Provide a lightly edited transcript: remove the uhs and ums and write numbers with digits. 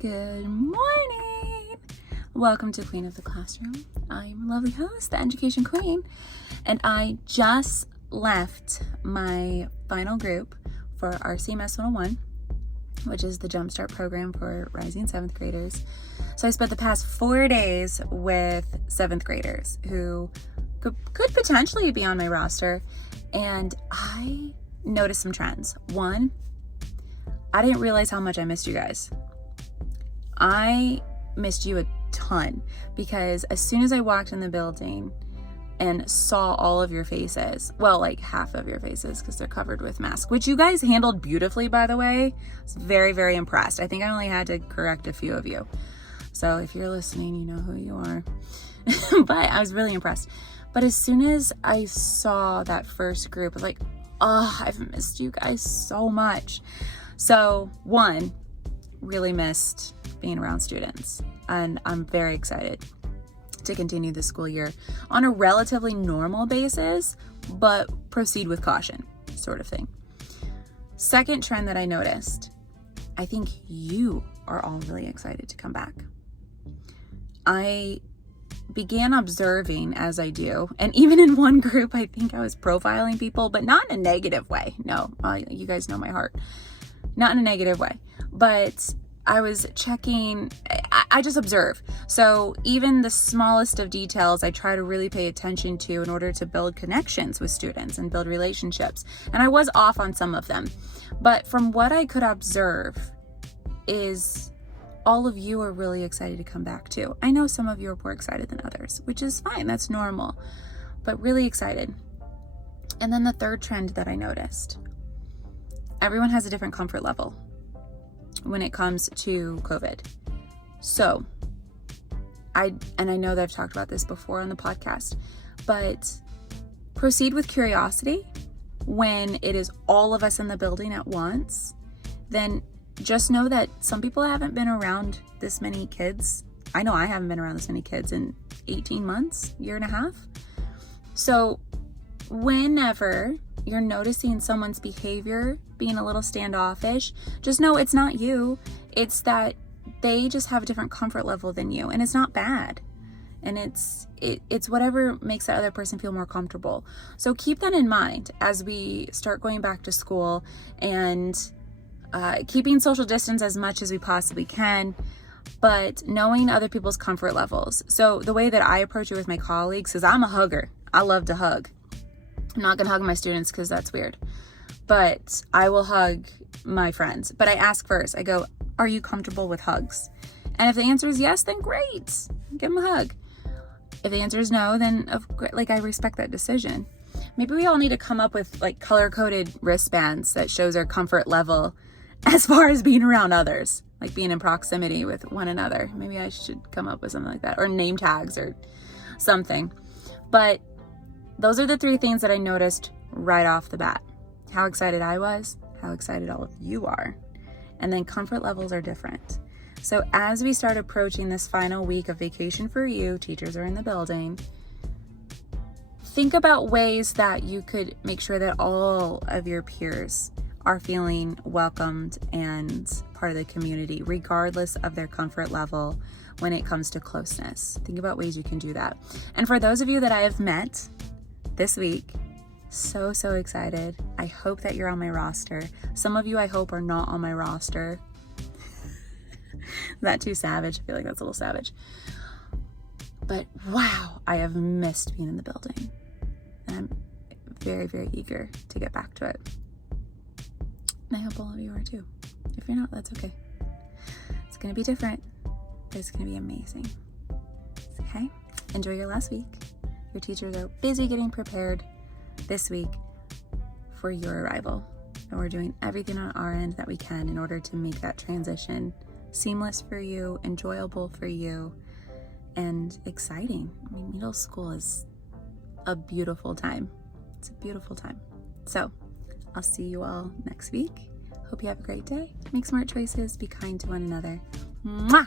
Good morning! Welcome to Queen of the Classroom. I'm your lovely host, the Education Queen, and I just left my final group for our CMS 101, which is the Jumpstart program for rising 7th graders. So I spent the past 4 days with 7th graders who could potentially be on my roster, and I noticed some trends. One, I didn't realize how much I missed you guys. I missed you a ton because as soon as I walked in the building and saw all of your faces, well, like half of your faces because they're covered with masks, which you guys handled beautifully, by the way. I was very, very impressed. I think I only had to correct a few of you. So if you're listening, you know who you are. But I was really impressed. But as soon as I saw that first group, I was like, oh, I've missed you guys so much. So one, really missed being around students, and I'm very excited to continue the school year on a relatively normal basis, but proceed with caution sort of thing. Second trend that I noticed, I think you are all really excited to come back. I began observing as I do, and even in one group, I think I was profiling people, but not in a negative way. No, you guys know my heart. Not in a negative way, but I was checking, I just observe. So even the smallest of details, I try to really pay attention to in order to build connections with students and build relationships. And I was off on some of them, but from what I could observe is all of you are really excited to come back too. I know some of you are more excited than others, which is fine, that's normal, but really excited. And then the third trend that I noticed, everyone has a different comfort level when it comes to COVID. So I know that I've talked about this before on the podcast, but proceed with curiosity. When it is all of us in the building at once, then just know that some people haven't been around this many kids. I know I haven't been around this many kids in 18 months, year and a half. So whenever you're noticing someone's behavior being a little standoffish, just know it's not you. It's that they just have a different comfort level than you, and it's not bad. And it's whatever makes that other person feel more comfortable. So keep that in mind as we start going back to school and keeping social distance as much as we possibly can, but knowing other people's comfort levels. So the way that I approach it with my colleagues is I'm a hugger. I love to hug. I'm not gonna hug my students because that's weird, but I will hug my friends. But I ask first, I go, are you comfortable with hugs? And if the answer is yes, then great, give them a hug. If the answer is no, then I respect that decision. Maybe we all need to come up with like color-coded wristbands that shows our comfort level as far as being around others, like being in proximity with one another. Maybe I should come up with something like that, or name tags or something. But those are the three things that I noticed right off the bat. How excited I was, how excited all of you are. And then comfort levels are different. So as we start approaching this final week of vacation for you, teachers are in the building, think about ways that you could make sure that all of your peers are feeling welcomed and part of the community, regardless of their comfort level when it comes to closeness. Think about ways you can do that. And for those of you that I have met this week, so excited. I hope that you're on my roster. Some of you I hope are not on my roster. Is that too savage? I feel like that's a little savage. But wow, I have missed being in the building. And I'm very, very eager to get back to it. And I hope all of you are too. If you're not, that's okay. It's gonna be different, but it's gonna be amazing. Okay? Enjoy your last week. Your teachers are busy getting prepared this week for your arrival. And we're doing everything on our end that we can in order to make that transition seamless for you, enjoyable for you, and exciting. I mean, middle school is a beautiful time. It's a beautiful time. So I'll see you all next week. Hope you have a great day. Make smart choices. Be kind to one another. Mwah!